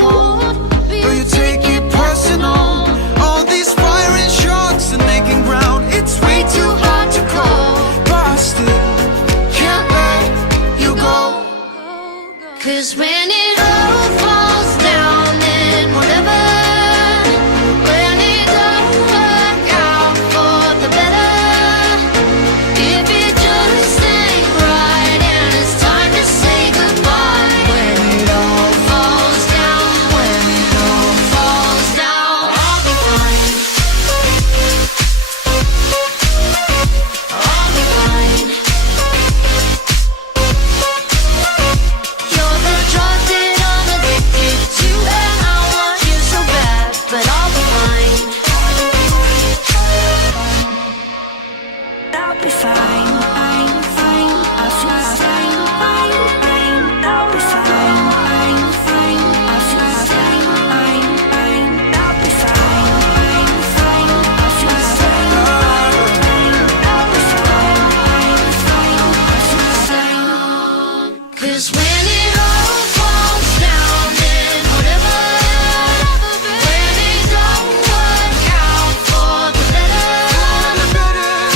cold, though you take it personal. All these firing shots and making ground, it's way too hard to call. But I still can't let you go. 'Cause when it all falls down, then whatever. When it don't work out for the better, if it just ain't right and it's time to say goodbye. When it all falls down, when it all falls down, I'll be fine. I'll be fine. You're the drug that I'm addicted to, and I want you so bad, but I'll be fine. I'll be fine, fine, fine. I'll fly fine, fine, fine. I'll be fine, fine, fine. I'll fly fine, fine, fine. I'll be fine, fine, fine. I'll fly fine, fine. I'll be fine, fine, fine. I'll fly fine. 'Cause when it all falls down, then whatever. When it don't work out for the better,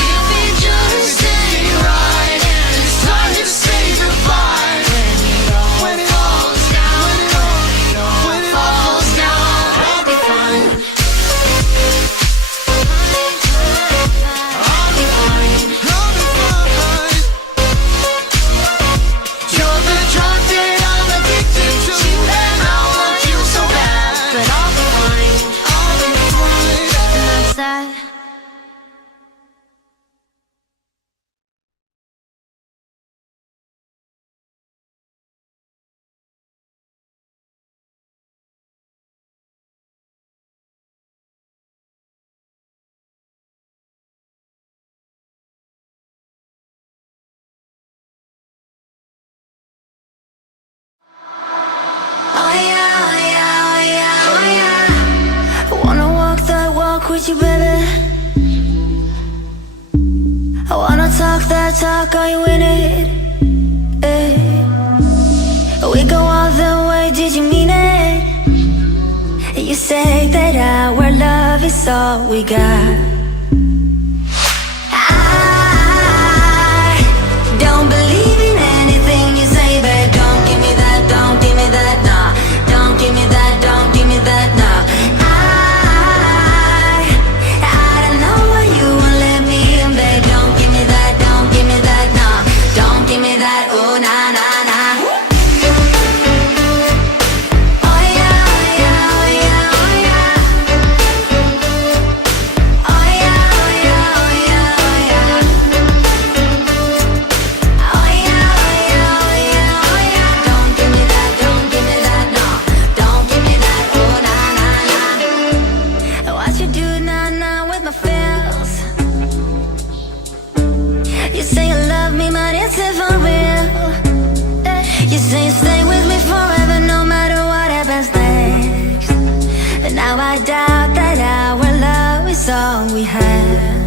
if it just ain't right and it's time to say goodbye. When it all falls down, when it all falls down, I'll be fine. I'll be fine. You're the drug that I'm addicted to, and I want you so bad, but I'll be fine. I'll be fine. And that's that. Oh yeah, oh yeah, oh yeah, oh yeah. I wanna walk that walk with you, baby. I wanna talk that talk, are you in it? Eh. We go all the way, did you mean it? You say that our love is all we got. I don't believe in anything you say, babe. Don't give me that, don't give me that, nah. Don't give me that, don't give me that, nah. I don't know why you won't let me in, babe. Don't give me that, don't give me that, nah. Don't give me that, oh, nah, nah, nah. Oh yeah, oh yeah, oh yeah, oh yeah. Oh yeah, oh yeah, oh yeah, oh yeah. Oh yeah, oh yeah, oh yeah, oh yeah. Don't give me that, don't give me that, no. Don't give me that, oh nah, nah, nah. What you do now, now with my feels? You say you love me, but it's it for real. You say you stay with me forever, no matter what happens next. But now I doubt that our love is all we have.